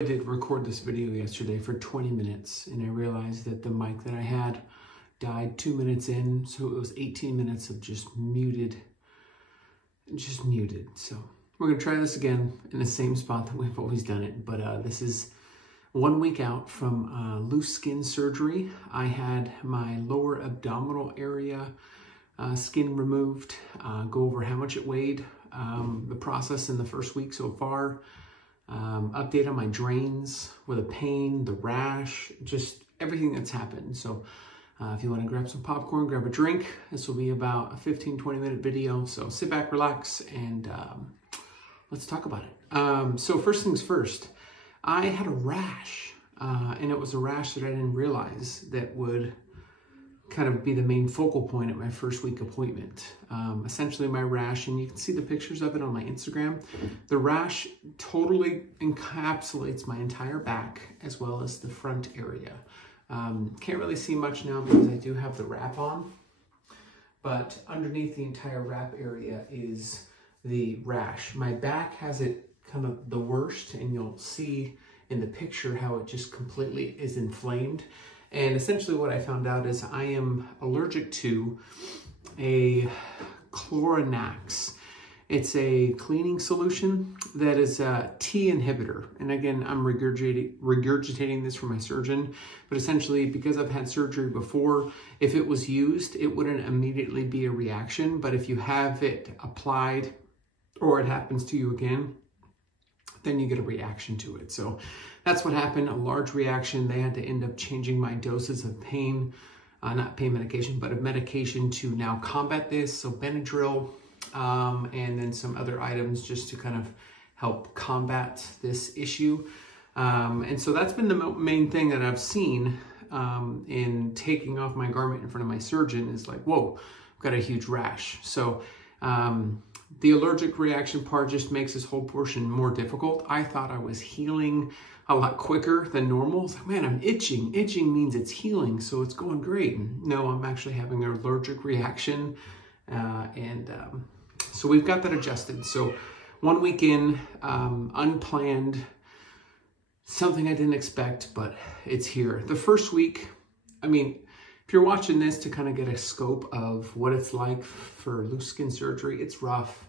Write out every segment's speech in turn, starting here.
I did record this video yesterday for 20 minutes and I realized that the mic that I had died 2 minutes in, so it was 18 minutes of just muted. So we're gonna try this again in the same spot that we've always done it, but this is 1 week out from loose skin surgery. I had my lower abdominal area skin removed, go over how much it weighed, the process in the first week so far, update on my drains with the pain, the rash, just everything that's happened. So if you want to grab some popcorn, grab a drink, this will be about a 15-20 minute video. So sit back, relax, and let's talk about it. So first things first, I had a rash, and it was a rash that I didn't realize that would kind of be the main focal point at my first week appointment. Essentially my rash, and you can see the pictures of it on my Instagram, the rash totally encapsulates my entire back as well as the front area. Can't really see much now because I do have the wrap on, but underneath the entire wrap area is the rash. My back has it kind of the worst, and you'll see in the picture how it just completely is inflamed. And essentially what I found out is I am allergic to a Chloranax. It's a cleaning solution that is a T inhibitor. And again, I'm regurgitating this from my surgeon, but essentially because I've had surgery before, if it was used, it wouldn't immediately be a reaction. But if you have it applied or it happens to you again, then you get a reaction to it. So that's what happened, a large reaction. They had to end up changing my doses of pain, not pain medication, but of medication to now combat this. So Benadryl, and then some other items just to kind of help combat this issue. And so that's been the main thing that I've seen in taking off my garment in front of my surgeon is like, whoa, I've got a huge rash. So the allergic reaction part just makes this whole portion more difficult. I thought I was healing a lot quicker than normal. It's like, man, I'm itching. Itching means it's healing, so it's going great. No, I'm actually having an allergic reaction. So we've got that adjusted. So 1 week in, unplanned, something I didn't expect, but it's here. The first week, I mean, if you're watching this to kind of get a scope of what it's like for loose skin surgery, it's rough.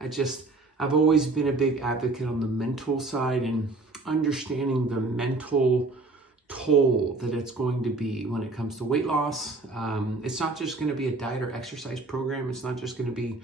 I've always been a big advocate on the mental side and understanding the mental toll that it's going to be when it comes to weight loss. It's not just going to be a diet or exercise program. It's not just going to be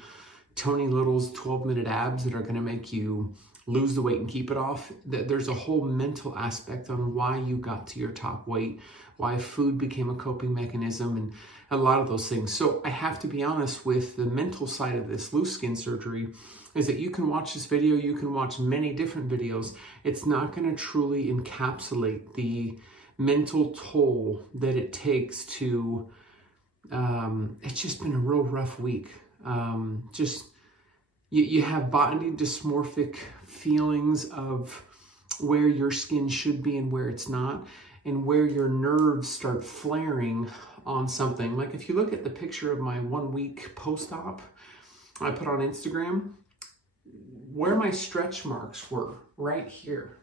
Tony Little's 12-minute abs that are going to make you lose the weight and keep it off. There's a whole mental aspect on why you got to your top weight, why food became a coping mechanism, and a lot of those things. So I have to be honest with the mental side of this loose skin surgery is that you can watch this video, you can watch many different videos. It's not going to truly encapsulate the mental toll that it takes to, it's just been a real rough week. You have body dysmorphic feelings of where your skin should be and where it's not, and where your nerves start flaring on something. Like if you look at the picture of my 1 week post-op I put on Instagram, where my stretch marks were, right here,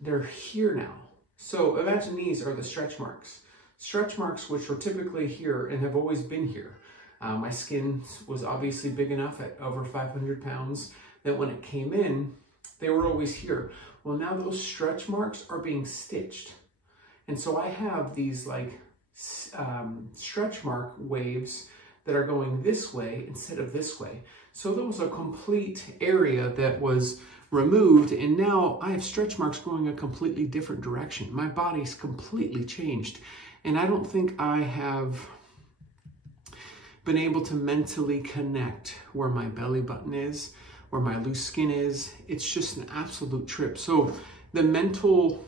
they're here now. So imagine these are the stretch marks. Stretch marks which are typically here and have always been here. My skin was obviously big enough at over 500 pounds that when it came in, they were always here. Well, now those stretch marks are being stitched. And so I have these like stretch mark waves that are going this way instead of this way. So there was a complete area that was removed, and now I have stretch marks going a completely different direction. My body's completely changed. And I don't think I have been able to mentally connect where my belly button is, where my loose skin is. It's just an absolute trip. So the mental,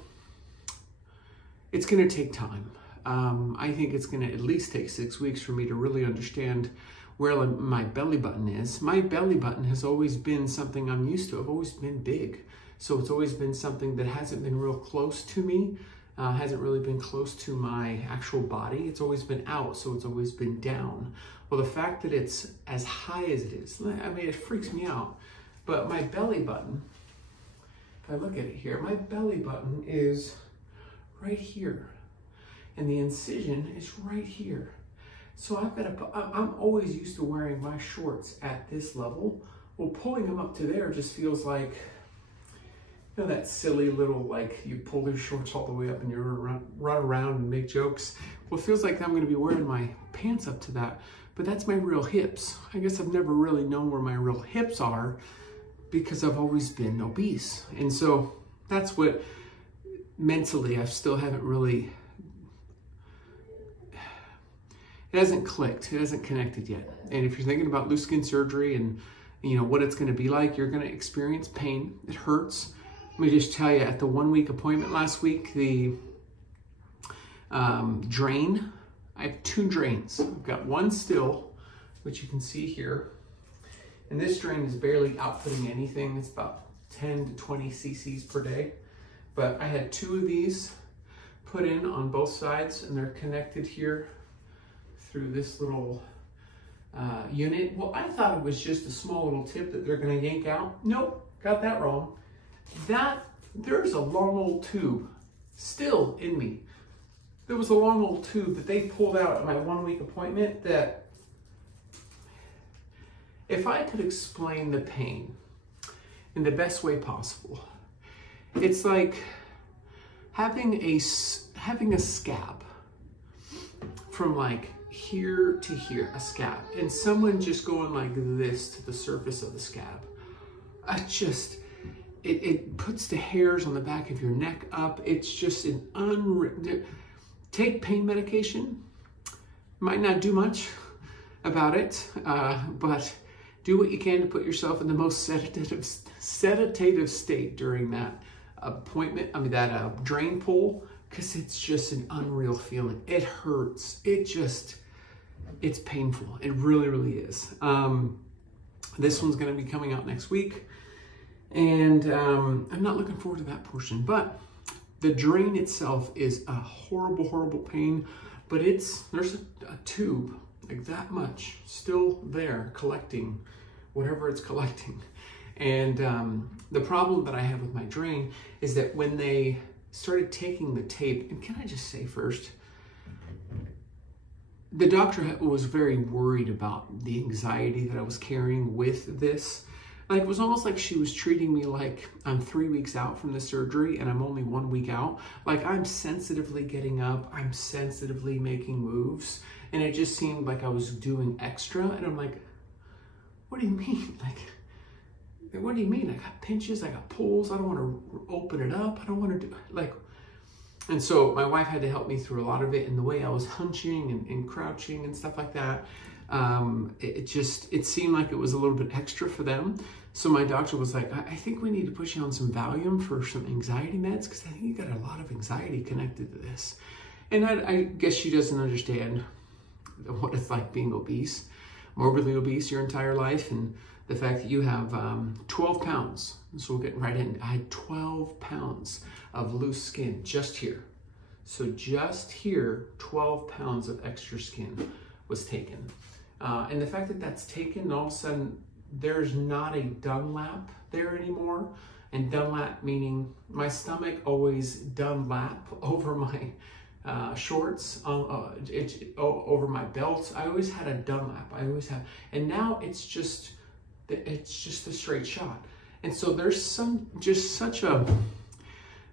it's going to take time. I think it's going to at least take 6 weeks for me to really understand where my belly button is. My belly button has always been something I'm used to. I've always been big. So it's always been something that hasn't been real close to me, hasn't really been close to my actual body. It's always been out, so it's always been down. Well, the fact that it's as high as it is, I mean, it freaks me out. But my belly button if I look at it here, my belly button is right here. And the incision is right here. So I'm always used to wearing my shorts at this level. Well, pulling them up to there just feels like, you know, that silly little, like, you pull your shorts all the way up and you run around and make jokes. Well, it feels like I'm gonna be wearing my pants up to that, but that's my real hips. I guess I've never really known where my real hips are because I've always been obese. And so that's what mentally I still haven't really, it hasn't clicked, it hasn't connected yet. And if you're thinking about loose skin surgery and you know what it's gonna be like, you're gonna experience pain, it hurts. Let me just tell you, at the 1 week appointment last week, the drain, I have 2 drains. I've got one still, which you can see here. And this drain is barely outputting anything. It's about 10 to 20 cc's per day. But I had 2 of these put in on both sides, and they're connected here through this little unit. Well, I thought it was just a small little tip that they're gonna yank out. Nope, got that wrong. There's a long old tube still in me. There was a long old tube that they pulled out at my 1 week appointment that, if I could explain the pain in the best way possible, it's like having a scab from like here to here, a scab, and someone just going like this to the surface of the scab. It puts the hairs on the back of your neck up. It's just an take pain medication. Might not do much about it, but do what you can to put yourself in the most sedative state during that appointment, that drain pull, because it's just an unreal feeling. It hurts. It's painful. It really, really is. This one's going to be coming out next week. And I'm not looking forward to that portion, but the drain itself is a horrible, horrible pain, but there's a tube like that much still there collecting whatever it's collecting. And the problem that I have with my drain is that when they started taking the tape, and can I just say first, the doctor was very worried about the anxiety that I was carrying with this. Like, it was almost like she was treating me like I'm 3 weeks out from the surgery and I'm only 1 week out. Like, I'm sensitively getting up, I'm sensitively making moves, and it just seemed like I was doing extra. And I'm like, what do you mean? Like, what do you mean? I got pinches, I got pulls, I don't want to open it up, I don't want to do, like, and so my wife had to help me through a lot of it, and the way I was hunching and crouching and stuff like that. It seemed like it was a little bit extra for them. So my doctor was like, I think we need to put you on some Valium for some anxiety meds, because I think you got a lot of anxiety connected to this. And I guess she doesn't understand what it's like being obese, morbidly obese your entire life, and the fact that you have 12 pounds. So we'll get right in. I had 12 pounds of loose skin just here. So just here, 12 pounds of extra skin was taken. And the fact that that's taken, and all of a sudden, there's not a Dunlap there anymore. And Dunlap meaning my stomach always Dunlap over my shorts, over my belt. I always had a Dunlap. I always have, and now it's just a straight shot. And so there's such a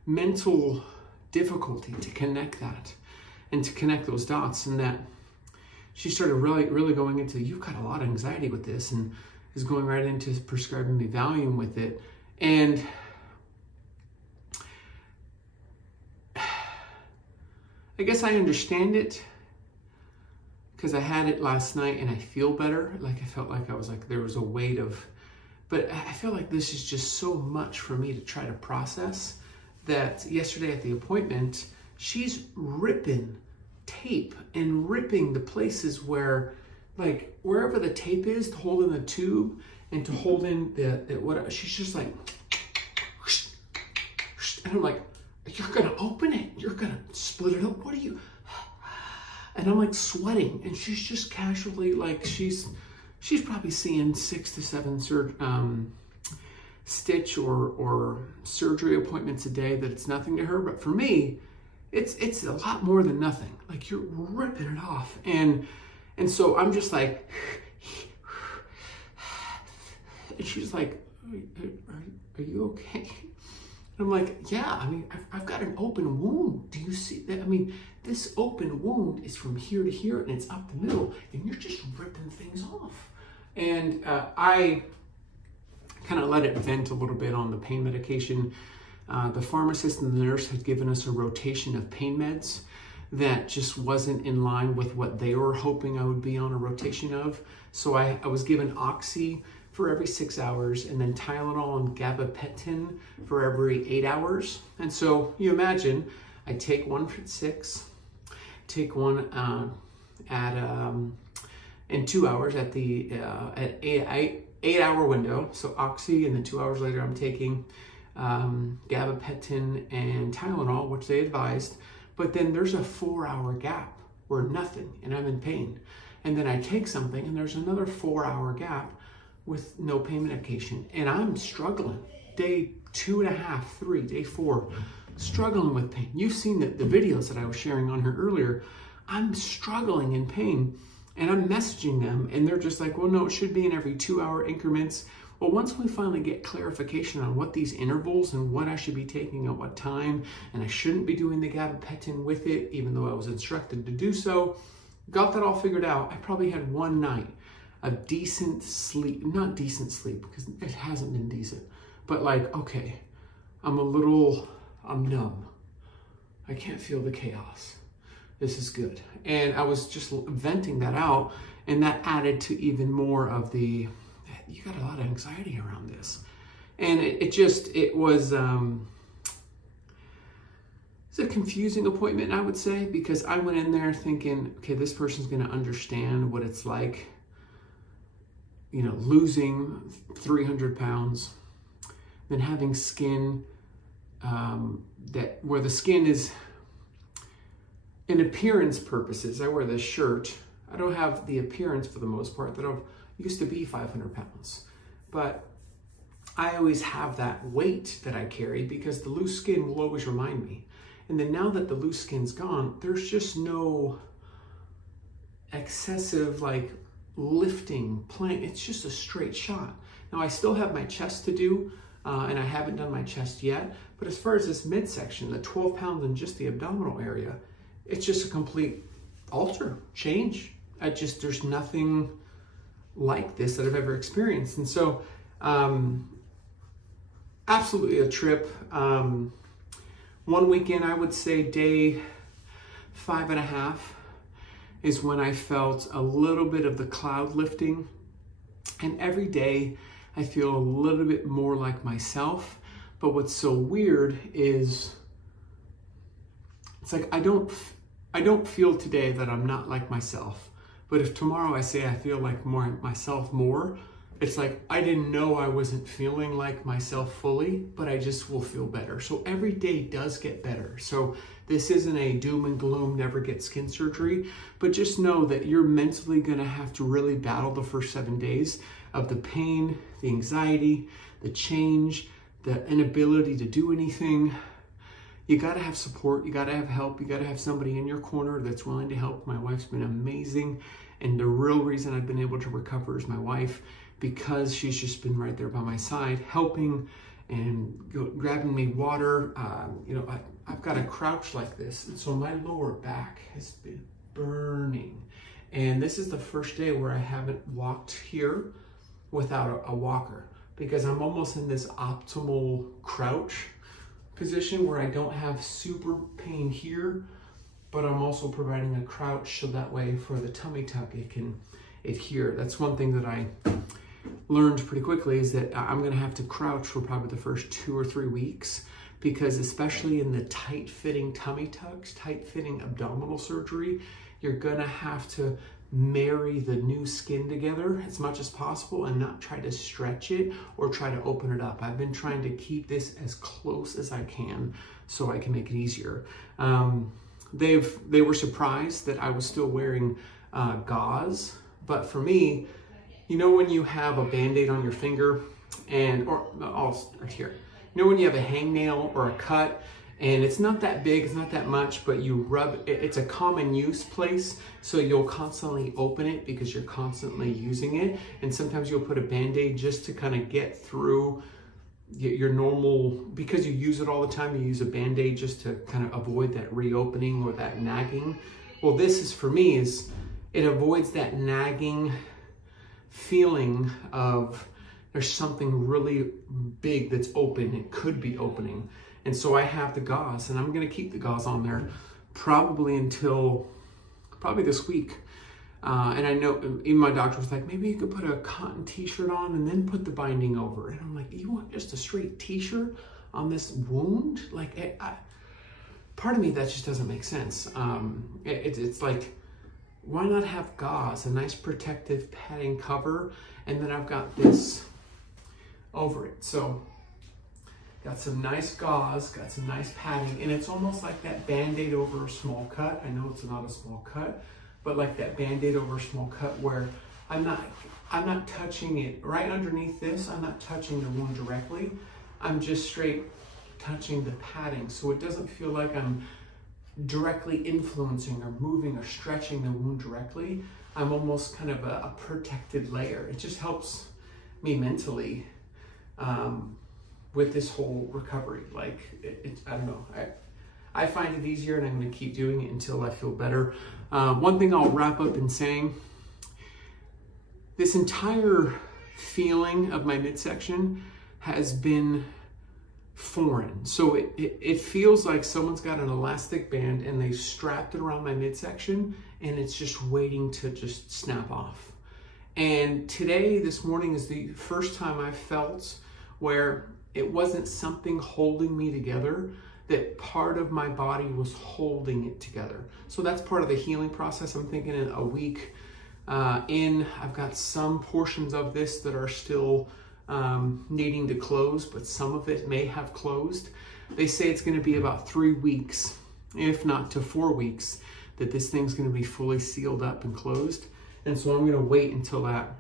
mental difficulty to connect that and to connect those dots, and that she started really going into, you've got a lot of anxiety with this, and is going right into prescribing me Valium with it. And I guess I understand it, because I had it last night and I feel better. Like, I felt like there was a weight of, but I feel like this is just so much for me to try to process, that yesterday at the appointment, she's ripping tape and ripping the places where, like, wherever the tape is to hold in the tube and to hold in what she's just like, and I'm like, you're gonna open it, you're gonna split it up, what are you? And I'm like sweating, and she's just casually, like, she's probably seeing 6 to 7 stitch or surgery appointments a day, that it's nothing to her. But for me, it's a lot more than nothing. Like, you're ripping it off. And so I'm just like, and she's like, are you okay? And I'm like, yeah, I mean, I've got an open wound. Do you see that? I mean, this open wound is from here to here, and it's up the middle, and you're just ripping things off. And I kind of let it vent a little bit on the pain medication. The pharmacist and the nurse had given us a rotation of pain meds that just wasn't in line with what they were hoping I would be on a rotation of. So I was given Oxy for every 6 hours, and then Tylenol and gabapentin for every 8 hours. And so you imagine, I take one for 6, take one in 2 hours at the at 8-hour window. So Oxy, and then 2 hours later I'm taking gabapentin and Tylenol, which they advised. But then there's a 4-hour gap where nothing, and I'm in pain. And then I take something, and there's another 4-hour gap with no pain medication, and I'm struggling. Day 2.5, 3, day 4, struggling with pain. You've seen the videos that I was sharing on here earlier. I'm struggling in pain, and I'm messaging them, and they're just like, well, no, it should be in every 2-hour increments. Well, once we finally get clarification on what these intervals and what I should be taking at what time, and I shouldn't be doing the gabapentin with it, even though I was instructed to do so, got that all figured out. I probably had one night of decent sleep, not decent sleep, because it hasn't been decent, but like, okay, I'm numb. I can't feel the chaos. This is good. And I was just venting that out, and that added to even more of the, you got a lot of anxiety around this. And it was it's a confusing appointment, I would say, because I went in there thinking, okay, this person's gonna understand what it's like, you know, losing 300 pounds, then having skin where the skin is, in appearance purposes, I wear this shirt. I don't have the appearance for the most part that I used to be 500 pounds, but I always have that weight that I carry because the loose skin will always remind me. And then now that the loose skin's gone, there's just no excessive like lifting, playing. It's just a straight shot. Now I still have my chest to do, and I haven't done my chest yet, but as far as this midsection, the 12 pounds in just the abdominal area, it's just a complete change. There's nothing like this that I've ever experienced. And so absolutely a trip. One weekend, I would say day 5.5 is when I felt a little bit of the cloud lifting. And every day I feel a little bit more like myself. But what's so weird is it's like I don't feel today that I'm not like myself. But if tomorrow I say I feel like myself more, it's like I didn't know I wasn't feeling like myself fully, but I just will feel better. So every day does get better. So this isn't a doom and gloom, never get skin surgery, but just know that you're mentally gonna have to really battle the first 7 days of the pain, the anxiety, the change, the inability to do anything. You gotta have support, you gotta have help, you gotta have somebody in your corner that's willing to help. My wife's been amazing, and the real reason I've been able to recover is my wife, because she's just been right there by my side, helping and grabbing me water. You know, I've got to crouch like this, and so my lower back has been burning. And this is the first day where I haven't walked here without a walker, because I'm almost in this optimal crouch position where I don't have super pain here, but I'm also providing a crouch so that way for the tummy tuck it can adhere. That's one thing that I learned pretty quickly, is that I'm gonna have to crouch for probably the first 2 or 3 weeks, because especially in the tight-fitting tummy tucks, tight-fitting abdominal surgery, you're gonna have to marry the new skin together as much as possible and not try to stretch it or try to open it up. I've been trying to keep this as close as I can so I can make it easier. They were surprised that I was still wearing gauze, but for me, you know when you have a Band-Aid on your finger or I'll start here. You know when you have a hangnail or a cut, and it's not that big, it's not that much, but you rub it, it's a common use place, so you'll constantly open it because you're constantly using it, and sometimes you'll put a Band-Aid just to kind of get through your normal, because you use it all the time, you use a Band-Aid just to kind of avoid that reopening or that nagging. Well, this is, for me, is it avoids that nagging feeling of there's something really big that's open, it could be opening. And so I have the gauze, and I'm gonna keep the gauze on there probably until this week. And I know even my doctor was like, maybe you could put a cotton t-shirt on and then put the binding over. And I'm like, you want just a straight t-shirt on this wound? Like, part of me, that just doesn't make sense. It's like, why not have gauze, a nice protective padding cover, and then I've got this over it. So got some nice gauze, got some nice padding, and it's almost like that Band-Aid over a small cut. I know it's not a small cut, but like that Band-Aid over a small cut where I'm not touching it right underneath this. I'm not touching the wound directly. I'm just straight touching the padding, so it doesn't feel like I'm directly influencing or moving or stretching the wound directly. I'm almost kind of a protected layer. It just helps me mentally with this whole recovery. Like, I don't know. I find it easier, and I'm going to keep doing it until I feel better. One thing I'll wrap up in saying, this entire feeling of my midsection has been foreign. So it feels like someone's got an elastic band and they strapped it around my midsection, and it's just waiting to just snap off. And this morning is the first time I've felt where it wasn't something holding me together, that part of my body was holding it together. So that's part of the healing process. I'm thinking in a week I've got some portions of this that are still needing to close, but some of it may have closed. They say it's going to be about 3 weeks, if not to 4 weeks, that this thing's going to be fully sealed up and closed. And so I'm going to wait until that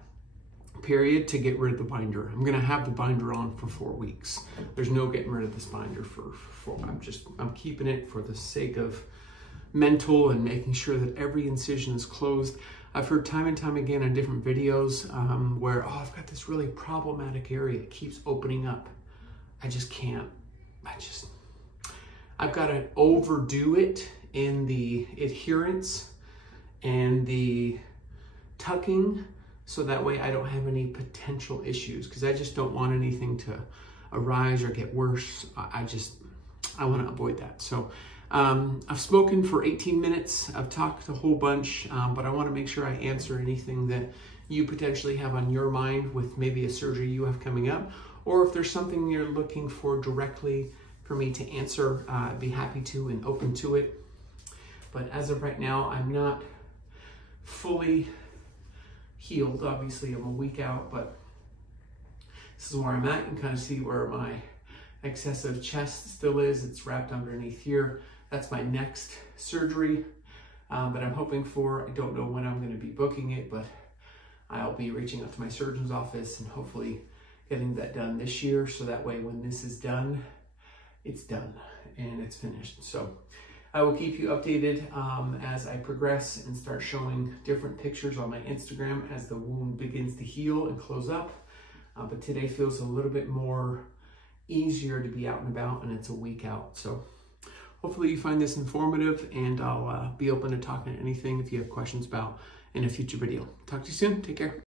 period to get rid of the binder. I'm going to have the binder on for 4 weeks. There's no getting rid of this binder for I'm keeping it for the sake of mental and making sure that every incision is closed. I've heard time and time again in different videos where, oh, I've got this really problematic area that keeps opening up. I just can't. I've got to overdo it in the adherence and the tucking, so that way I don't have any potential issues, because I just don't want anything to arise or get worse. I want to avoid that. So I've spoken for 18 minutes. I've talked a whole bunch, but I want to make sure I answer anything that you potentially have on your mind with maybe a surgery you have coming up, or if there's something you're looking for directly for me to answer, I'd be happy to and open to it. But as of right now, I'm not fully healed. Obviously, I'm a week out, but this is where I'm at. You can kind of see where my excessive chest still is. It's wrapped underneath here. That's my next surgery that I'm hoping for. I don't know when I'm going to be booking it, but I'll be reaching out to my surgeon's office and hopefully getting that done this year, so that way when this is done, it's done and it's finished. So I will keep you updated as I progress and start showing different pictures on my Instagram as the wound begins to heal and close up. But today feels a little bit more easier to be out and about, and it's a week out. So hopefully you find this informative, and I'll be open to talking to anything if you have questions about in a future video. Talk to you soon. Take care.